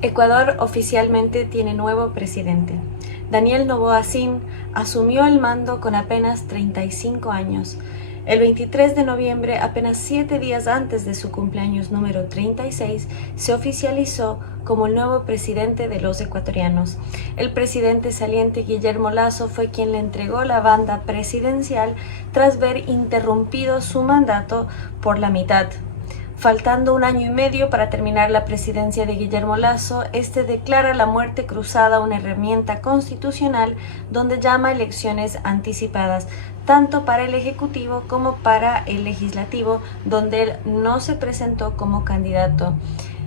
Ecuador oficialmente tiene nuevo presidente. Daniel Noboa Sin asumió el mando con apenas 35 años. El 23 de noviembre, apenas 7 días antes de su cumpleaños número 36, se oficializó como el nuevo presidente de los ecuatorianos. El presidente saliente Guillermo Lasso fue quien le entregó la banda presidencial tras ver interrumpido su mandato por la mitad. Faltando un año y medio para terminar la presidencia de Guillermo Lasso, este declara la muerte cruzada una herramienta constitucional donde llama a elecciones anticipadas, tanto para el Ejecutivo como para el Legislativo, donde él no se presentó como candidato.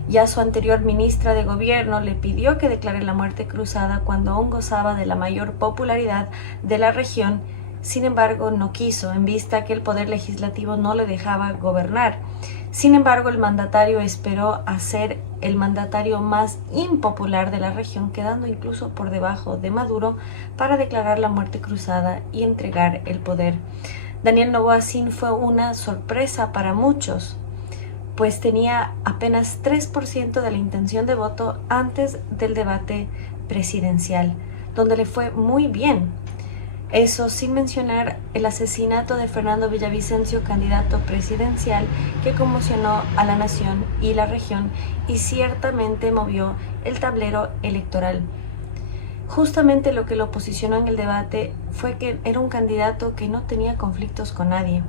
Ya su anterior ministra de Gobierno le pidió que declare la muerte cruzada cuando aún gozaba de la mayor popularidad de la región. Sin embargo, no quiso, en vista que el poder legislativo no le dejaba gobernar. Sin embargo, el mandatario esperó a ser el mandatario más impopular de la región, quedando incluso por debajo de Maduro, para declarar la muerte cruzada y entregar el poder. Daniel Noboa Sin fue una sorpresa para muchos, pues tenía apenas 3% de la intención de voto antes del debate presidencial, donde le fue muy bien. Eso sin mencionar el asesinato de Fernando Villavicencio, candidato presidencial, que conmocionó a la nación y la región y ciertamente movió el tablero electoral. Justamente lo que lo posicionó en el debate fue que era un candidato que no tenía conflictos con nadie,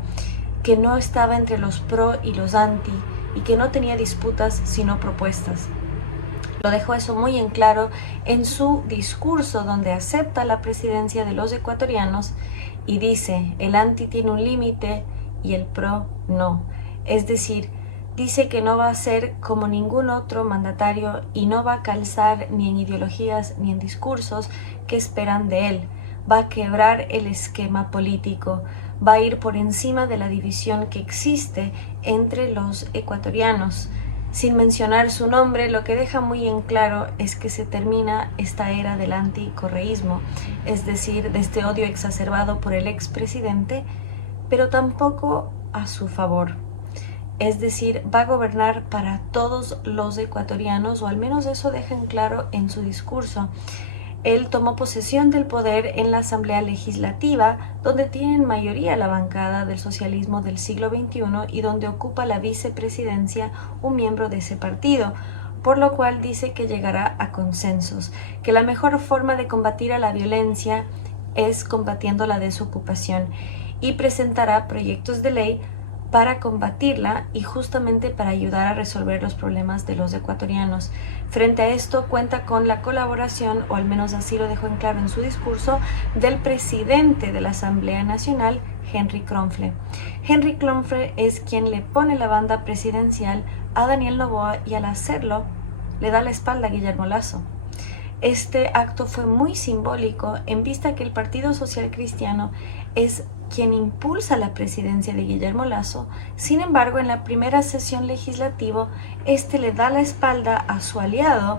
que no estaba entre los pro y los anti y que no tenía disputas sino propuestas. Lo dejó eso muy en claro en su discurso, donde acepta la presidencia de los ecuatorianos y dice: el anti tiene un límite y el pro no. Es decir, dice que no va a ser como ningún otro mandatario y no va a calzar ni en ideologías ni en discursos que esperan de él. Va a quebrar el esquema político, va a ir por encima de la división que existe entre los ecuatorianos. Sin mencionar su nombre, lo que deja muy en claro es que se termina esta era del anticorreísmo, es decir, de este odio exacerbado por el expresidente, pero tampoco a su favor. Es decir, va a gobernar para todos los ecuatorianos, o al menos eso deja en claro en su discurso. Él tomó posesión del poder en la Asamblea Legislativa, donde tienen mayoría la bancada del socialismo del siglo XXI y donde ocupa la vicepresidencia un miembro de ese partido, por lo cual dice que llegará a consensos, que la mejor forma de combatir a la violencia es combatiendo la desocupación, y presentará proyectos de ley para combatirla y justamente para ayudar a resolver los problemas de los ecuatorianos. Frente a esto cuenta con la colaboración, o al menos así lo dejó en claro en su discurso, del presidente de la Asamblea Nacional, Henry Kronfle. Henry Kronfle es quien le pone la banda presidencial a Daniel Noboa y al hacerlo le da la espalda a Guillermo Lasso. Este acto fue muy simbólico en vista que el Partido Social Cristiano es quien impulsa la presidencia de Guillermo Lasso. Sin embargo, en la primera sesión legislativa, este le da la espalda a su aliado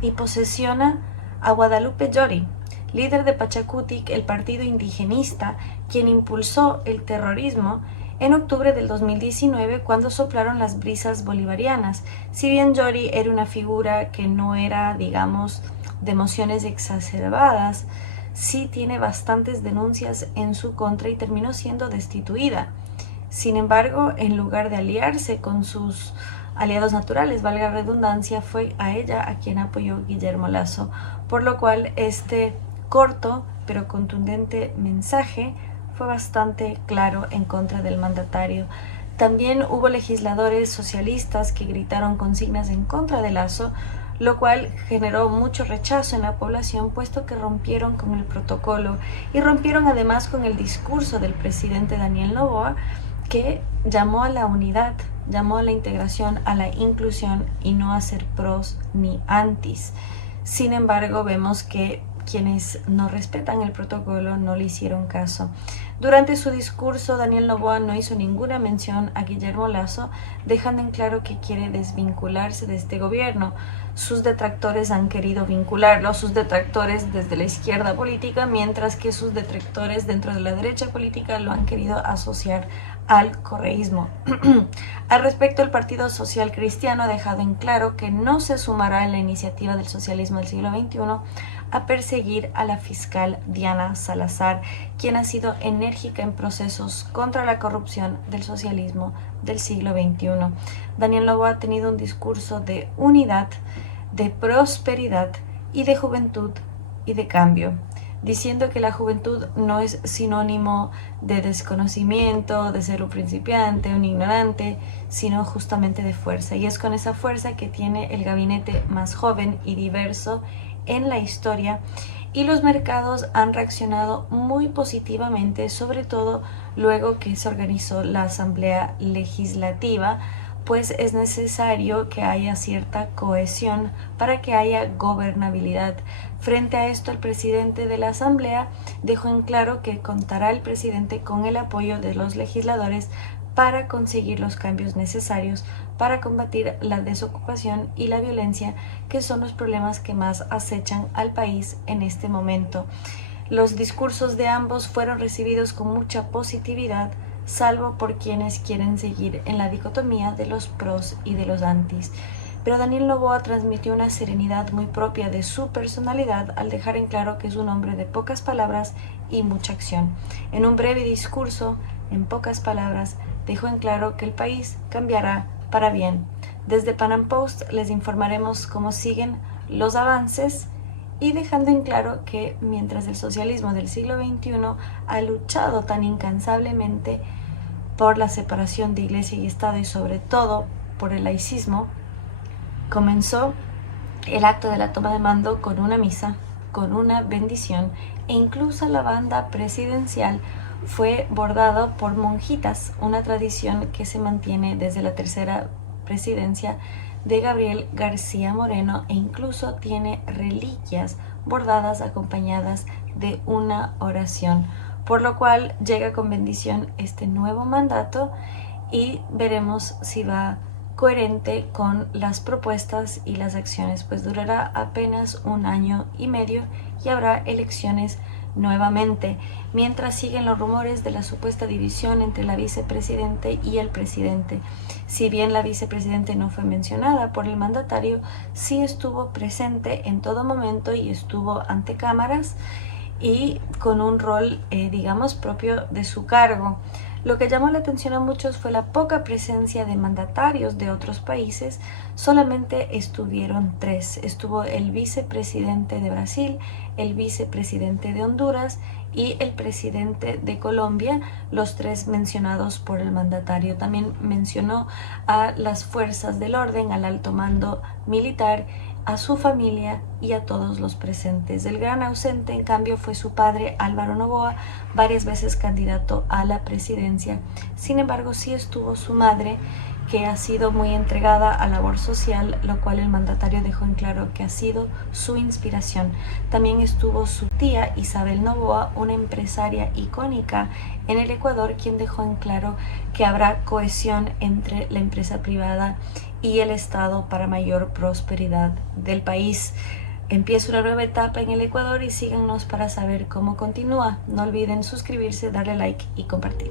y posesiona a Guadalupe Llori, líder de Pachacutic, el partido indigenista, quien impulsó el terrorismo en octubre del 2019, cuando soplaron las brisas bolivarianas. Si bien Llori era una figura que no era, digamos, de emociones exacerbadas, sí tiene bastantes denuncias en su contra y terminó siendo destituida. Sin embargo, en lugar de aliarse con sus aliados naturales, valga la redundancia, fue a ella a quien apoyó Guillermo Lasso, por lo cual este corto pero contundente mensaje fue bastante claro en contra del mandatario. También hubo legisladores socialistas que gritaron consignas en contra de Lasso, lo cual generó mucho rechazo en la población, puesto que rompieron con el protocolo y rompieron además con el discurso del presidente Daniel Noboa, que llamó a la unidad, llamó a la integración, a la inclusión y no a ser pros ni antis. Sin embargo, vemos que quienes no respetan el protocolo no le hicieron caso. Durante su discurso, Daniel Noboa no hizo ninguna mención a Guillermo Lasso, dejando en claro que quiere desvincularse de este gobierno. Sus detractores han querido vincularlo, sus detractores desde la izquierda política, mientras que sus detractores dentro de la derecha política lo han querido asociar al correísmo. Al respecto, el Partido Social Cristiano ha dejado en claro que no se sumará en la iniciativa del socialismo del siglo XXI a perseguir a la fiscal Diana Salazar, quien ha sido enérgica en procesos contra la corrupción del socialismo del siglo XXI. Daniel Noboa ha tenido un discurso de unidad, de prosperidad y de juventud y de cambio, diciendo que la juventud no es sinónimo de desconocimiento, de ser un principiante, un ignorante, sino justamente de fuerza. Y es con esa fuerza que tiene el gabinete más joven y diverso en la historia, y los mercados han reaccionado muy positivamente, sobre todo luego que se organizó la Asamblea Legislativa, pues es necesario que haya cierta cohesión para que haya gobernabilidad. Frente a esto, el presidente de la Asamblea dejó en claro que contará el presidente con el apoyo de los legisladores para conseguir los cambios necesarios para combatir la desocupación y la violencia, que son los problemas que más acechan al país en este momento. Los discursos de ambos fueron recibidos con mucha positividad, salvo por quienes quieren seguir en la dicotomía de los pros y de los antis. Pero Daniel Noboa transmitió una serenidad muy propia de su personalidad al dejar en claro que es un hombre de pocas palabras y mucha acción. En un breve discurso, en pocas palabras, dejó en claro que el país cambiará para bien. Desde Panam Post les informaremos cómo siguen los avances, y dejando en claro que mientras el socialismo del siglo XXI ha luchado tan incansablemente por la separación de Iglesia y Estado y sobre todo por el laicismo, comenzó el acto de la toma de mando con una misa, con una bendición, e incluso la banda presidencial fue bordado por monjitas, una tradición que se mantiene desde la tercera presidencia de Gabriel García Moreno, e incluso tiene reliquias bordadas acompañadas de una oración, por lo cual llega con bendición este nuevo mandato y veremos si va coherente con las propuestas y las acciones, pues durará apenas 1 año y medio y habrá elecciones nuevamente, mientras siguen los rumores de la supuesta división entre la vicepresidente y el presidente. Si bien la vicepresidente no fue mencionada por el mandatario, sí estuvo presente en todo momento y estuvo ante cámaras y con un rol, digamos, propio de su cargo. Lo que llamó la atención a muchos fue la poca presencia de mandatarios de otros países. Solamente estuvieron 3. Estuvo el vicepresidente de Brasil, el vicepresidente de Honduras y el presidente de Colombia, los 3 mencionados por el mandatario. También mencionó a las fuerzas del orden, al alto mando militar, a su familia y a todos los presentes. El gran ausente, en cambio, fue su padre, Álvaro Noboa, varias veces candidato a la presidencia. Sin embargo, sí estuvo su madre, que ha sido muy entregada a labor social, lo cual el mandatario dejó en claro que ha sido su inspiración. También estuvo su tía, Isabel Noboa, una empresaria icónica en el Ecuador, quien dejó en claro que habrá cohesión entre la empresa privada y el Estado para mayor prosperidad del país. Empieza una nueva etapa en el Ecuador y síganos para saber cómo continúa. No olviden suscribirse, darle like y compartir.